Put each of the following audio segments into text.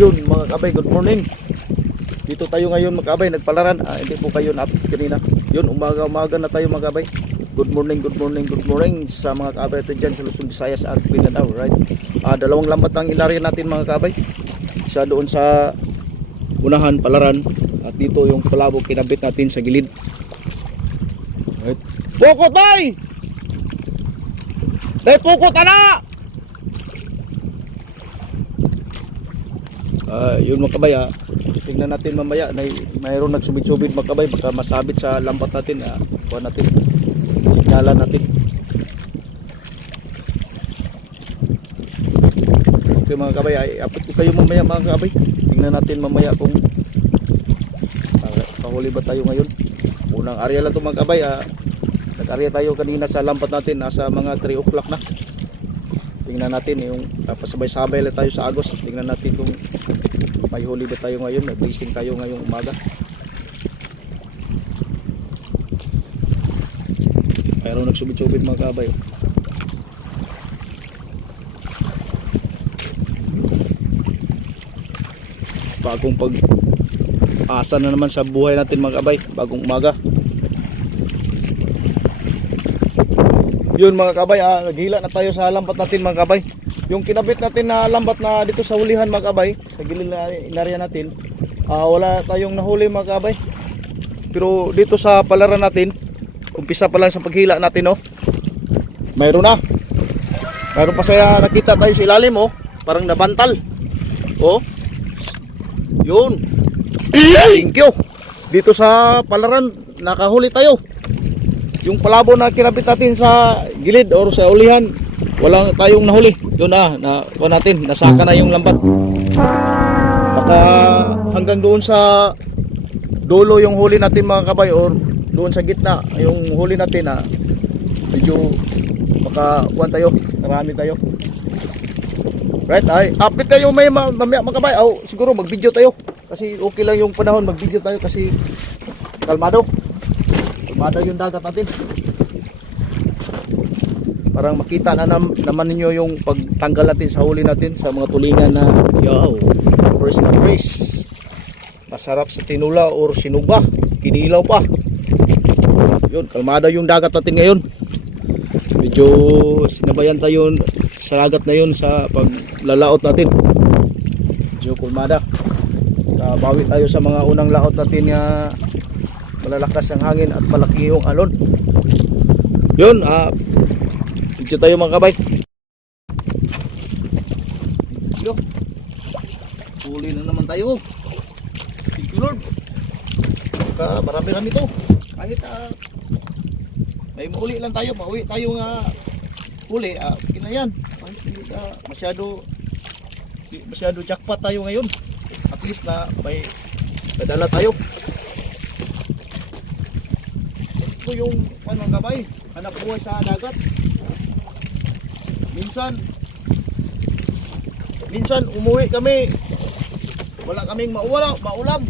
Yun mga kabay, good morning. Dito tayo ngayon mga kabay, nagpalaran. Ah, hindi po kayo na-update kanina. Yun, umaga-umaga na tayo mga kabay. Good morning, good morning, good morning sa mga kabay natin dyan sa Luzon, Visayas at Mindanao, right? Ah, dalawang lambat ang inarya natin mga kabay. Isa doon sa unahan, palaran. At dito yung palabok kinabit natin sa gilid. Right? Pukot bay! Day pukot ana! Ah, yun mga. Tingnan natin mamaya na mayroon nagsubid-subid mga kabay baka masabit sa lambat natin ah. Kuha natin. Signalan natin. Okay mga kabay, ay update ko kayo mamaya mga kabay. Tingnan natin mamaya kung ah, kahuli ba tayo ngayon. Unang area lang to mga kabay ah. Nag-area tayo kanina sa lambat natin nasa mga 3 o'clock na. Tingnan natin yung uh, pasabay-sabay lang tayo sa Agos. Tingnan natin kung may huli ba tayo ngayon. Blessing tayo ngayong umaga. Mayroong nagsubid-subid mga kabay. Bagong pag asa na naman sa buhay natin mga kabay. Bagong umaga. Yun mga kabay, ah, naghila na tayo sa lambat natin mga kabay. Yung kinabit natin na lambat na dito sa hulihan mga kabay, sa gilid na inarya natin, ah, wala tayong nahuli mga kabay. Pero dito sa palaran natin, umpisa pa lang sa paghila natin oh. Mayroon na. Mayroon pa saya nakita tayo sa ilalim oh, parang nabantal. Oh. Yun. Thank you. Dito sa palaran, nakahuli tayo yung palabo na kinabit natin sa gilid or sa ulihan walang tayong nahuli. Yun na na kuha natin. Nasaka na yung lambat. Baka hanggang doon sa dulo yung huli natin mga kabay or doon sa gitna yung huli natin na medyo baka kuha tayo. Marami tayo. Right ay update tayo may ma- mamaya mga kabay. Oh, siguro mag video tayo. Kasi okay lang yung panahon mag video tayo kasi kalmado. Mada yung dagat natin. Parang makita na nam, naman ninyo yung pagtanggal natin sa huli natin sa mga tulingan na yo, first na first. Masarap sa tinula or sinuba. Kinilaw pa. Yun, kalmada yung dagat natin ngayon. Medyo sinabayan tayo sa dagat na yun sa paglalaot natin. Medyo kalmada. Bawi tayo sa mga unang laot natin nga malalakas ang hangin at malaki yung alon yun ah video tayo mga kabay. Yo. Huli na naman tayo. Thank you lord. Ka, marami rami to. Kahit ah may mauli lang tayo. Mauwi tayo nga huli. Ah okay na yan. Kahit ka masyado masyado jackpot tayo ngayon. At least na may nadala tayo. Ito yung ano gabay hanap buhay sa dagat minsan minsan umuwi kami wala kaming mauwala maulam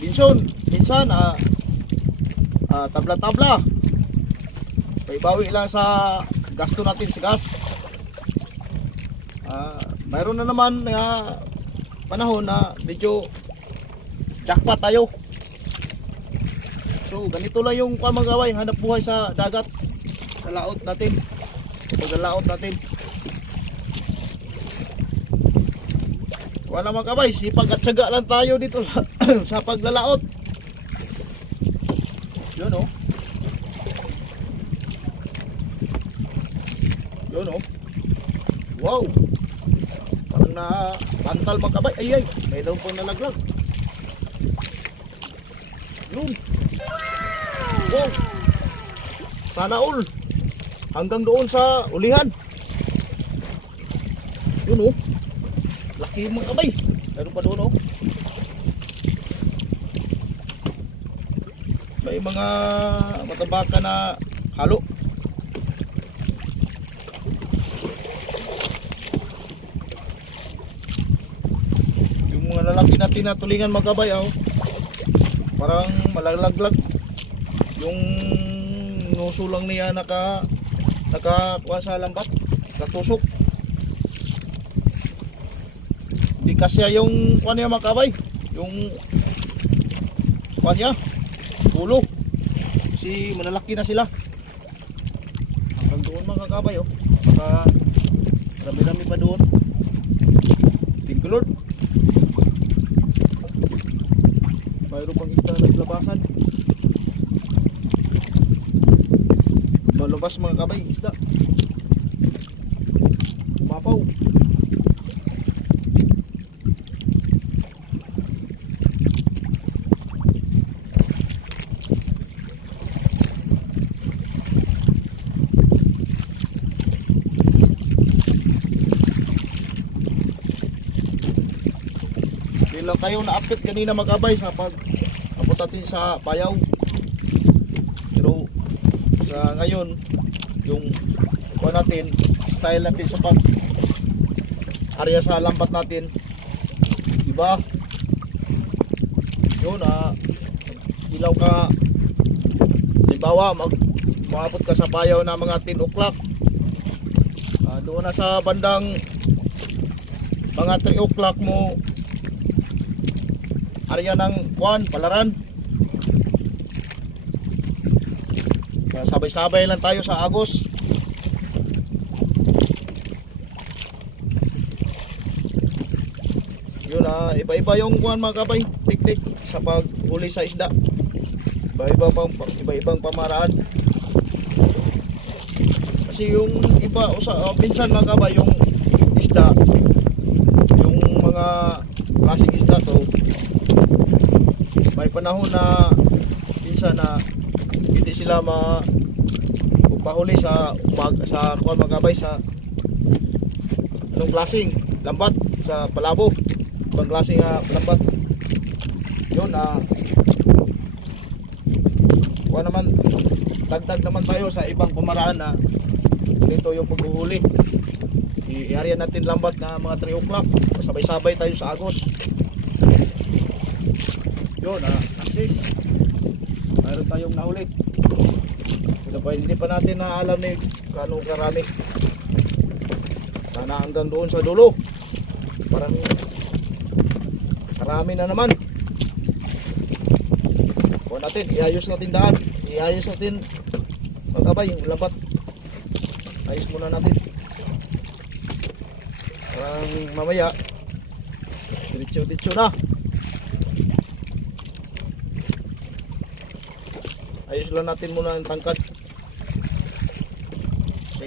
minsan minsan ah, ah, tabla tabla may bawi lang sa gasto natin sa gas ah, mayroon na naman na panahon na medyo jackpot tayo So, ganito lang yung kaway, hanap buhay sa dagat. Sa laot natin. Paglalaot natin. Wala mga kaway, sipag at syaga lang tayo dito sa, sa paglalaot. Yun oh. Yun oh. Wow. Parang na pantal mga kabay. Ay ay, may daw pong nalaglag. Yun. Wow. Sana all. Hanggang doon sa ulihan. Yun oh. Laki yung mga kabay. Meron pa doon oh. May mga matabaka na halo. Yung mga lalaki natin na tulingan mga kabay oh. Parang malalaglag yung nuso lang niya naka nakakuha sa lambat natusok Di kasi yung kuan niya mga kabay. Yung kuan niya. Ulo. Si malalaki na sila. Hanggang doon mga kabay oh. Saka Rami-rami pa doon. You Lord. Mayroon pang isda naglabasan. Malabas mga kabay, isda. Umapaw. Hindi lang kayo na-update kanina magabay sa pag natin sa payaw. Pero sa ngayon, yung kuha natin, style natin sa pag area sa lambat natin. Diba? Yun ah, ilaw ka halimbawa mag maabot ka sa payaw na mga 10 o'clock Ah, doon na sa bandang mga 3 o'clock mo area ng kuan, palaran. Sabay-sabay lang tayo sa Agos. Yun ah, iba-iba yung kuan mga kabay, teknik sa paghuli sa isda. Iba-iba pang iba-ibang pamaraan. Kasi yung iba usa uh, minsan mga kabay yung isda yung mga klaseng isda to may panahon na minsan na hindi sila ma upahuli sa umag, sa kuan mga kabay sa anong klaseng lambat sa palabo. Ibang klaseng uh, lambat. Yun ah kuha naman dagdag naman tayo sa ibang pamaraan na ganito yung paghuhuli i-area natin lambat na mga 3 o'clock. Sabay-sabay tayo sa agos. Yun ah access mayroon tayong nahuli pero pa hindi pa natin na alam ni kano karami. Sana hanggang doon sa dulo. Parang karami na naman. Kuha natin iayos natin daan. Iayos natin magkabay yung labat. Ayos muna natin. Parang mamaya diretso diretso na. Ayos lang natin muna ang tangkad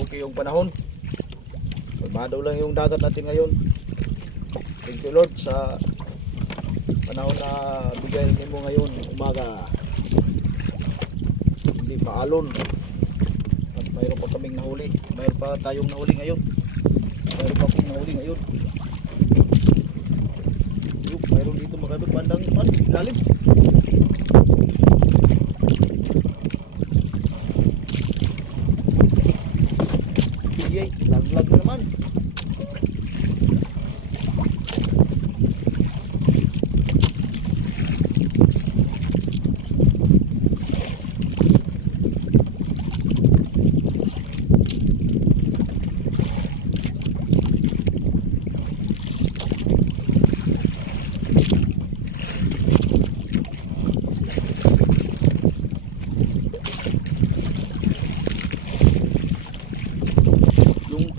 okay yung panahon. Kalmado lang yung dagat natin ngayon. Thank you Lord sa panahon na bigay mo ngayon umaga. Hindi maalon at mayroon pa kaming nahuli. Mayroon pa tayong nahuli ngayon. Mayroon pa akong nahuli ngayon. Mayroon dito makabit bandang pan, lalim Yay, laglag na naman.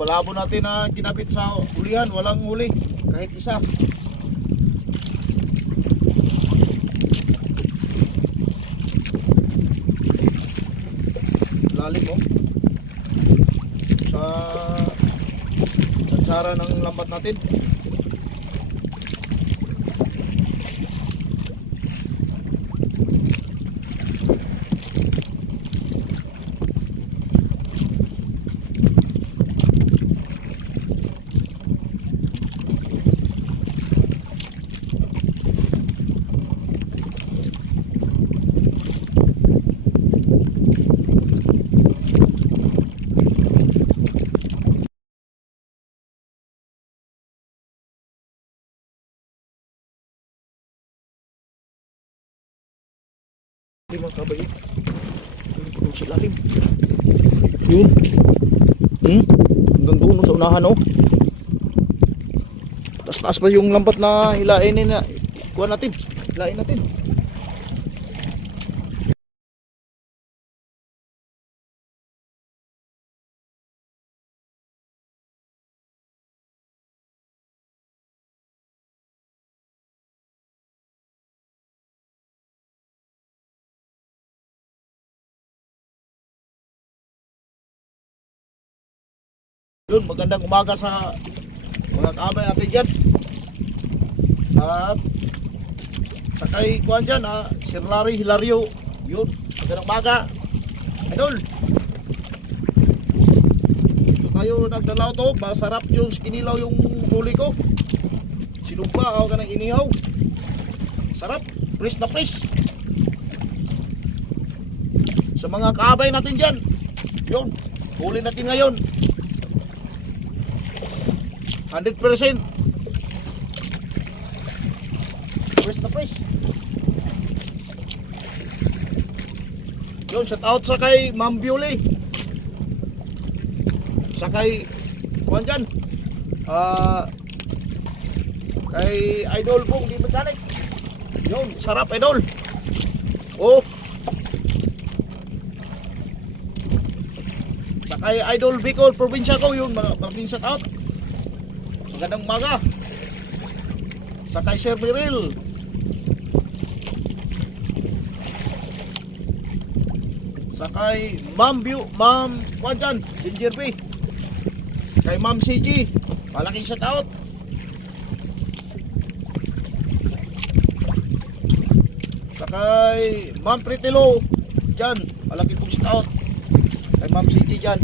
Yung palabo natin na kinabit sa ulihan, walang huli. Kahit isa. Lalim mo. Sa sansara ng lambat natin. Hindi mga kabay. Yung sa lalim. Yun. Hmm? Hanggang doon sa unahan oh. Taas taas pa yung lambat na hilain na kuha natin. Hilain natin. Yun, magandang umaga sa mga kamay natin dyan. At sakay kuhan dyan, ah, Sir Larry Hilario. Yun, magandang umaga. Idol. Ito tayo nagdalaw to, masarap yung kinilaw yung huli ko. Sinumpa ako ka ng inihaw. Sarap, fresh na fresh. Sa mga kaabay natin dyan, yun, huli natin ngayon. 100% First na first. Yun, shout out sa kay Ma'am Bioli Sa kay Kuhan dyan? Ah Kay Idol Bong di mechanic. Yun, sarap Idol. Oh. Sa kay Idol Bicol probinsya ko yun mga malaking shout out Magandang umaga. Sa kay Sir Biril. Sa kay Ma'am Biu, Ma'am Kwadjan, Ginger B. Kay Ma'am CG, malaking shout out. Sa kay Ma'am Pritilo, dyan, malaking pong shout out. Kay Ma'am CG dyan.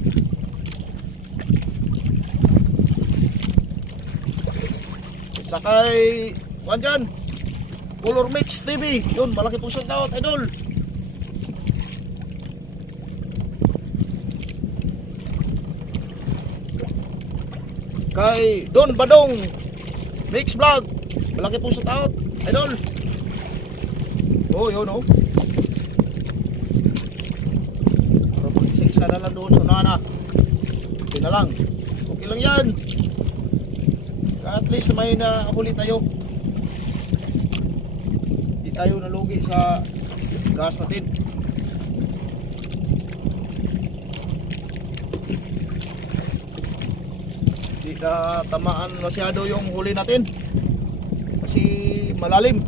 Sakay, kuhan dyan, Color Mix TV. Yun, malaki po sa taot, idol. Kay Don Badong, Mix Vlog. Malaki po sa taot, idol. Oh, yun, oh. Pero pag isa-isa na lang doon sa nana. Okay na lang. Okay lang yan. At least may nahuli tayo. Hindi tayo nalugi sa gas natin. Hindi na tamaan masyado yung huli natin. Kasi malalim.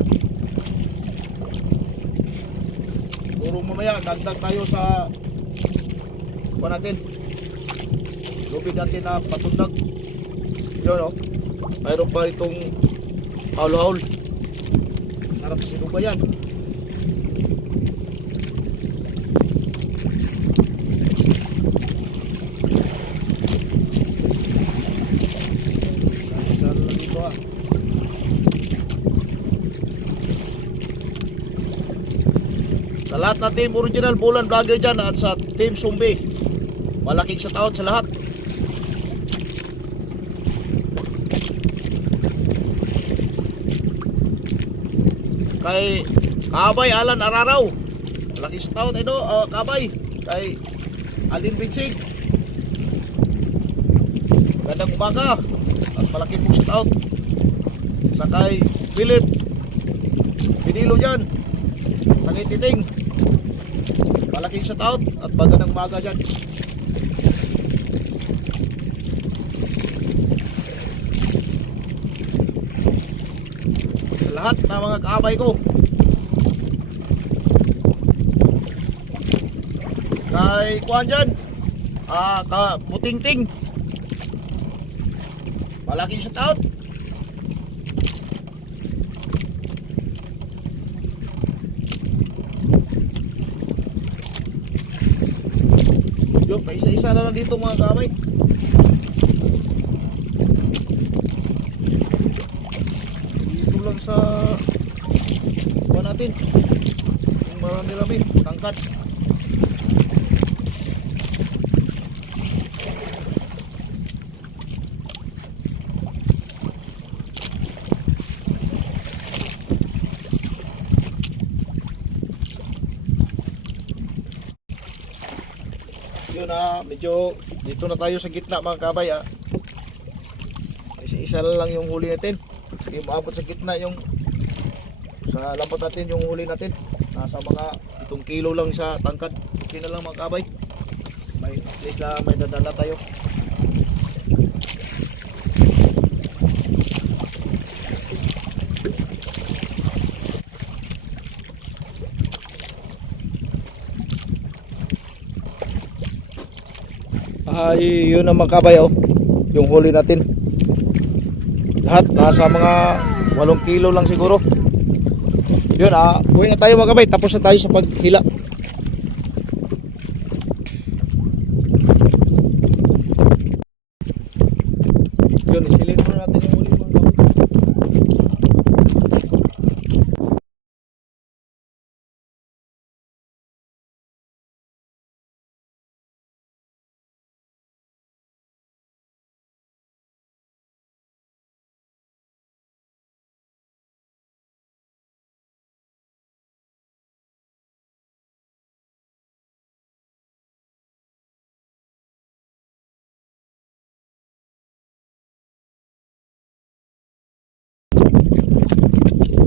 Puro mamaya dagdag tayo sa kuha natin. Lubid natin na patundag. Yun o. Oh mayroon pa itong haul-haul? Harap sino ba yan. Sa lahat na team original bulan vlogger dyan at sa team Sumbi malaking taon sa lahat kay Kabay Alan Araraw. Sa taon ito uh, Kabay. Kay Alin Binsig gandang umaga. At malaki po sa taon. Sa kay Philip Pinilo dyan. Sa kay Titing. Malaki sa taon. At magandang umaga dyan lahat ng mga kaabay ko. Kay kuhan dyan ah, ka puting-ting. Malaki shout out Yo, pa isa-isa na lang dito mga kaabay dito lang sa natin yung marami-rami tangkat yun ah, medyo dito na tayo sa gitna mga kabay ah. Isa-isa lang yung huli natin. Hindi maabot sa gitna yung sa lambat natin yung huli natin. Nasa mga itong kilo lang sa tangkad. Okay na lang mga kabay. May at na may dadala tayo. Ay, yun ang mga oh. Yung huli natin. Lahat nasa mga 8 kilo lang siguro. Yun ah, uwi na tayo mga kabay. Tapos na tayo sa paghila. Yun, isilin muna natin yung huli mga kabay.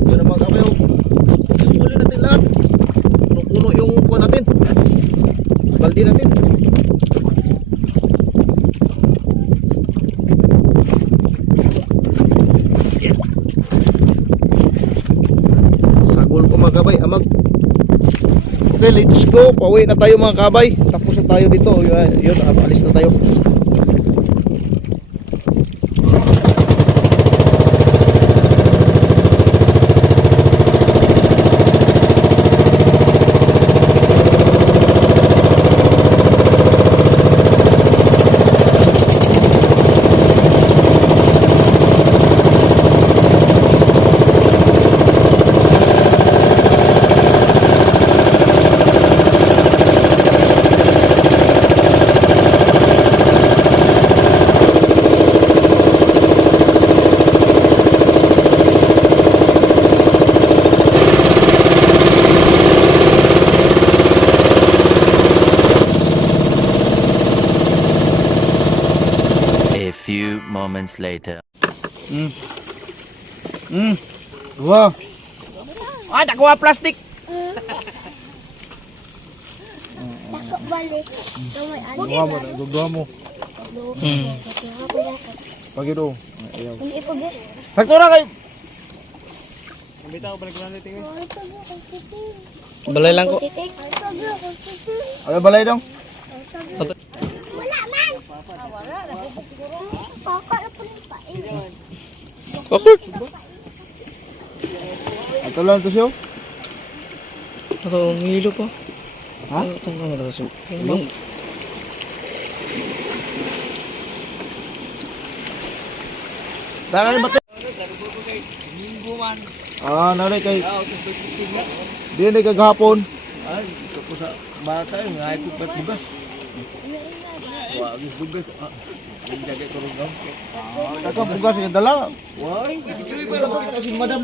Yun ang mga kabay oh. Yung huli natin lahat. Puno-puno yung kuha natin. Baldi natin. Sagol ko mga kabay. Amag. Okay, let's go. Pauwi na tayo mga kabay. Tapos na tayo dito. Yun, alis na tayo. Moments later. Mm. Mm. Wow. Ah, nakuha plastic. Takot balik. Duha mo, duha mo. Pagi do. Ayaw. Hindi ko be. Faktura kay. Balay lang ko. Ay balay dong. Wala man. Po ng pain. Kakot. Ato lang to siyo. Ito, ang hilo pa. Ha? Ito ang mga taso. Dala ni bate. Ah, nalay kay. Di ni kagahapon. Ay, ito ko sa bata ay ko ba't bugas. Wag is bugas. Ah, Kaka bugas nga dala. Why? Dili ba lang kita si madam.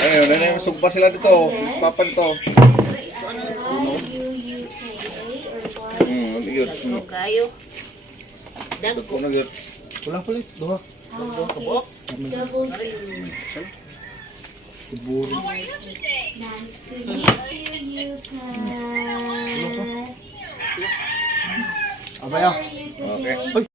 Ayun, na yung sugpa sila dito. Papa dito. Hmm, yun. kayo. Yun. Kulang palit. Duha. Double Abaya. Okay.